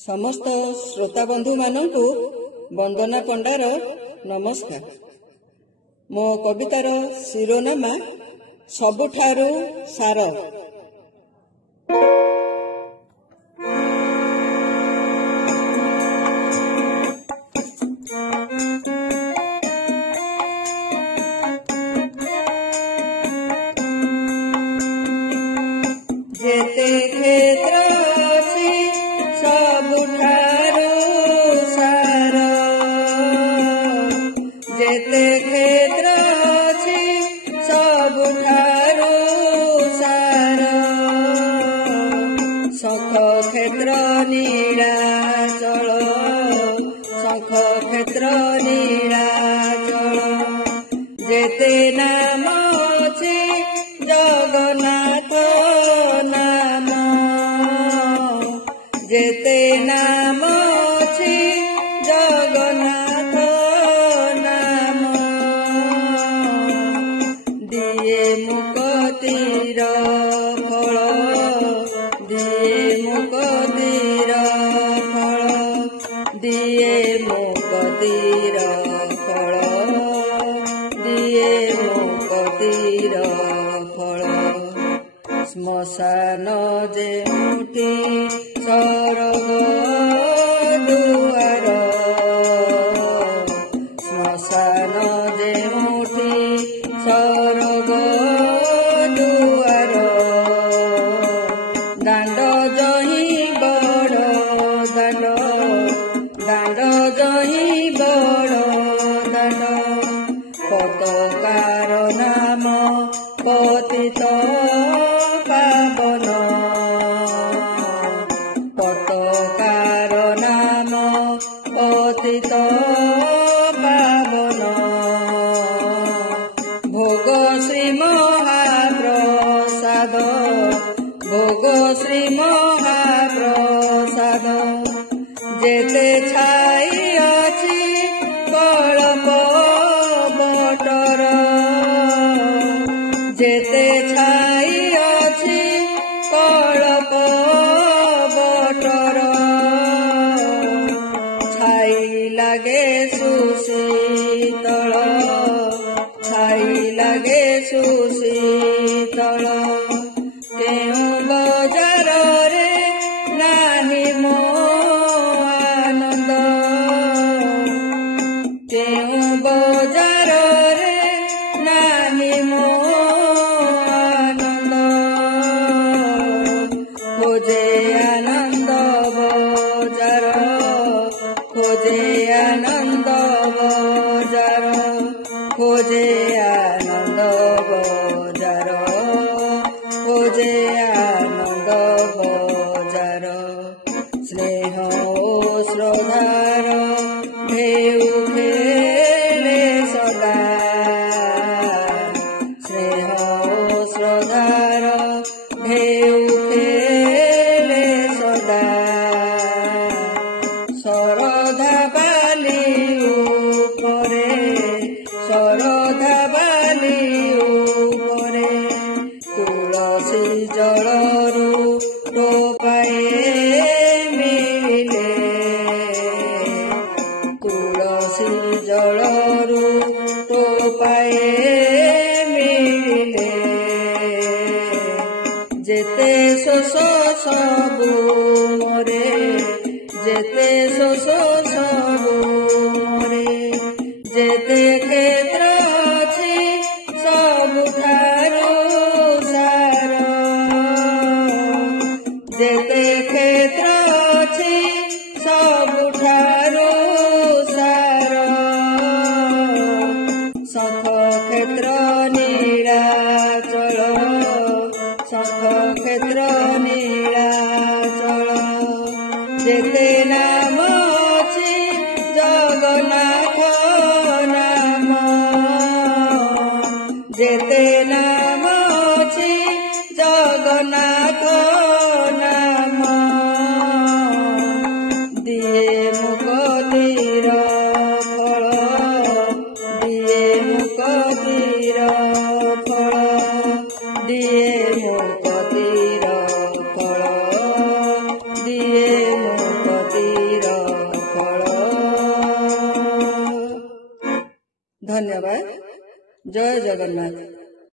समस्त श्रोता बंधु मानू वंदना पंडार नमस्कार। मो कवितार शिरोनामा सबुठारू सार। जेते क्षेत्र अछि सबुठारू सार, जेते क्षेत्र अछि सबुठारू सार। शंख क्षेत्र नीलाचल, शंख क्षेत्र नीलाचल। जेते नाम अछि जगन्नाथ नाम, जेते नाम अछि जगन्नाथ नाम। दिए मुक्तिर फल, दिए मुक्तिर फल, दिए मुक्तिर फल, दिए मुक्तिर फल। श्मशान जेमुठी स्वर्ग दुआर, श्मशान जेमुठी स्वर्ग दुआर। दाण्ड जही बड़ दाण्ड, दाण्ड जही बड़ दाण्ड। पतकार नाम पतित पावन, पतकार नाम पतित पावन। भोग श्री महाप्रसाद, भोग श्री महाप्रसाद। जेते छाई अछि कल्प बटर, जेते छाई अछि कल्प बटर। छाई लागे सुशीतल, छाई लागे सुशीतल। केउं बजार रे नाही मो आनंद, केउं बजार रे नाही मो आनंद। खोजे आनंद बजार, खोजे आनंद बजार, खोजे आनंद बजार, खोजे आनंद बजार। स्नेह ओ श्रद्धार ढेउ खेले सदा, स्नेह ओ श्रद्धार ढेउ खेले सदा। शरधा बाली उपरे, शरधा बाली उपरे। तुलसी जलरू टोपाए मिले, तुलसी जलरू टोपाए मिले। जेते शोष सबु मोरे, जेते शोष सबु मोरे। जेते क्षेत्र अछि सबुठारू सार, जेते क्षेत्र अछि सबुठारू सार। शंख क्षेत्र नीलाचल, शंख क्षेत्र नीलाचल। जेते नाम अछि जगन्नाथ नाम, जेते नाम अछि जगन्नाथ नाम। दिए मुक्तिर फल, दिए मुक्तिर फल, धन्यवाद। जय जगन्नाथ।